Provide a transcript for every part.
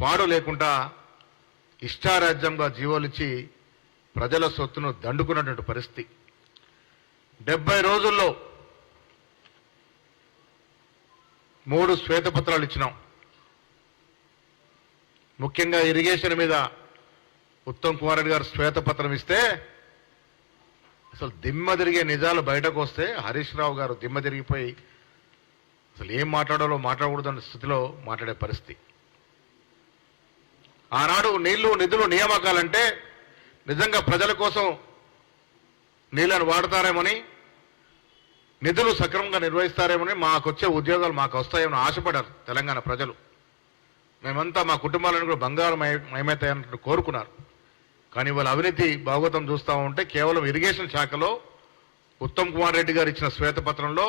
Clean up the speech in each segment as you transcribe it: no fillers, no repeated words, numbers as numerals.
పాడు లేకుండా ఇష్టారాజ్యంగా జీవోలిచ్చి ప్రజల సొత్తును దండుకున్నటువంటి పరిస్థితి. 70 రోజుల్లో 3 శ్వేతపత్రాలు ఇచ్చినాం. ముఖ్యంగా ఇరిగేషన్ మీద ఉత్తమ్ కుమార్ రెడ్డి గారు శ్వేతపత్రం ఇస్తే అసలు దిమ్మ తిరిగే నిజాలు బయటకు వస్తే హరీష్ రావు గారు దిమ్మ తిరిగిపోయి అసలు ఏం మాట్లాడాలో మాట్లాడకూడదన్న స్థితిలో మాట్లాడే పరిస్థితి. ఆనాడు నీళ్లు నిధులు నియామకాలంటే నిజంగా ప్రజల కోసం నీళ్లను వాడతారేమని, నిధులు సక్రమంగా నిర్వహిస్తారేమని, మాకొచ్చే ఉద్యోగాలు మాకు వస్తాయేమని ఆశపడారు తెలంగాణ ప్రజలు. మేమంతా మా కుటుంబాలను కూడా బంగారం మయమవుతాయన్నట్టు కోరుకున్నారు. కానీ వాళ్ళ అవినీతి భాగవతం చూస్తూ ఉంటే కేవలం ఇరిగేషన్ శాఖలో ఉత్తమ్ కుమార్ రెడ్డి గారు ఇచ్చిన శ్వేతపత్రంలో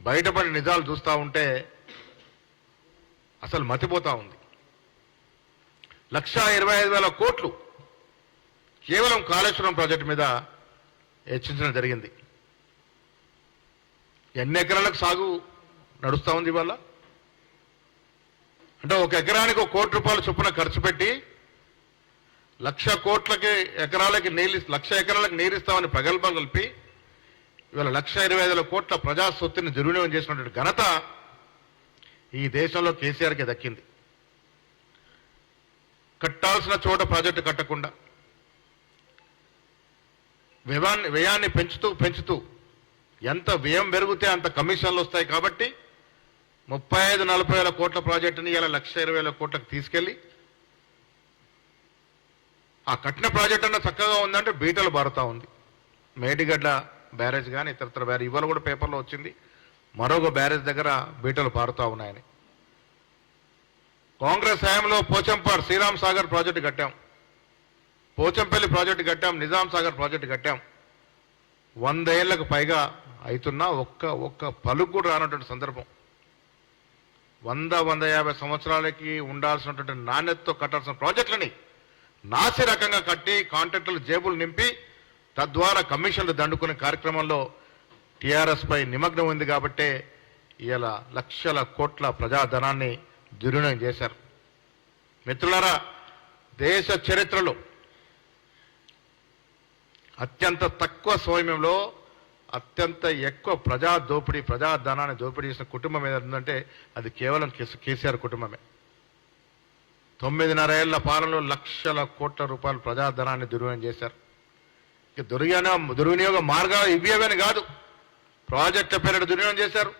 బయటపడిన నిజాలు చూస్తూ ఉంటే అసలు మతిపోతా ఉంది. 1,25,000 కోట్లు కేవలం కాళేశ్వరం ప్రాజెక్టు మీద హెచ్చించడం జరిగింది. ఎన్ని ఎకరాలకు సాగు నడుస్తూ ఉంది ఇవాళ? అంటే ఒక ఎకరానికి 1 కోటి రూపాయల చొప్పున ఖర్చు పెట్టి 1,00,00,000 ఎకరాలకి నీళ్ళు 1,00,000 ఎకరాలకు నీరిస్తామని ప్రగల్భం కలిపి ఇవాళ 1,25,000 కోట్ల ప్రజా సొత్తుని దుర్వినియోగం చేసినటువంటి ఘనత ఈ దేశంలో కేసీఆర్కి దక్కింది. కట్టాల్సిన చోట ప్రాజెక్టు కట్టకుండా వ్యయాన్ని పెంచుతూ ఎంత వ్యయం పెరిగితే అంత కమిషన్లు వస్తాయి కాబట్టి 35-40 కోట్ల ప్రాజెక్టుని ఇలా 1,20,000 కోట్లకు తీసుకెళ్లి ఆ కట్టిన ప్రాజెక్ట్ అన్న చక్కగా ఉందంటే బీటలు బారుతా ఉంది. మేడిగడ్డ బ్యారేజ్ కానీ ఇతరత్ర బ్యారేజ్ ఇవాళ కూడా పేపర్లో వచ్చింది, మరొక బ్యారేజ్ దగ్గర బీటలు పారుతా ఉన్నాయని. కాంగ్రెస్ హయాంలో పోచంపాడు శ్రీరామ్ సాగర్ ప్రాజెక్టు కట్టాం, పోచంపల్లి ప్రాజెక్టు కట్టాం, నిజాం సాగర్ ప్రాజెక్టు కట్టాం. 100 ఏళ్లకు పైగా అవుతున్నా ఒక్క పలుకు కూడా రానటువంటి సందర్భం. 100-150 సంవత్సరాలకి ఉండాల్సినటువంటి నాణ్యతతో కట్టాల్సిన ప్రాజెక్టులని నాసి రకంగా కట్టి కాంట్రాక్టులు జేబులు నింపి తద్వారా కమిషన్లు దండుకునే కార్యక్రమంలో టీఆర్ఎస్ పై నిమగ్నం ఉంది. కాబట్టే ఇలా 1,00,000 కోట్ల ప్రజాధనాన్ని దుర్వినియోగం చేశారు. మిత్రులారా, దేశ చరిత్రలో అత్యంత తక్కువ సమయంలో అత్యంత ఎక్కువ ప్రజాధనాన్ని దోపిడీ చేసిన కుటుంబం ఏదంటే అది కేవలం కేసీఆర్ కుటుంబమే. 9.5 ఏళ్ల పాలనలో 1,00,000 కోట్ల రూపాయల ప్రజాధనాన్ని దుర్వినియోగం చేశారు. దుర్వినియోగ మార్గాలు ఇవ్వని కాదు, ప్రాజెక్టుల పేరిట దుర్వినియోగం చేశారు,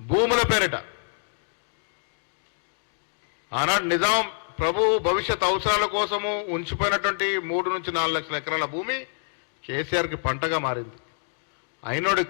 భూముల పేరిట. ఆనాడు నిజాం ప్రభు భవిష్యత్ అవసరాల కోసము ఉంచిపోయినటువంటి 3 నుంచి 4 లక్షల ఎకరాల భూమి కేసీఆర్కి పంటగా మారింది. అయినోడి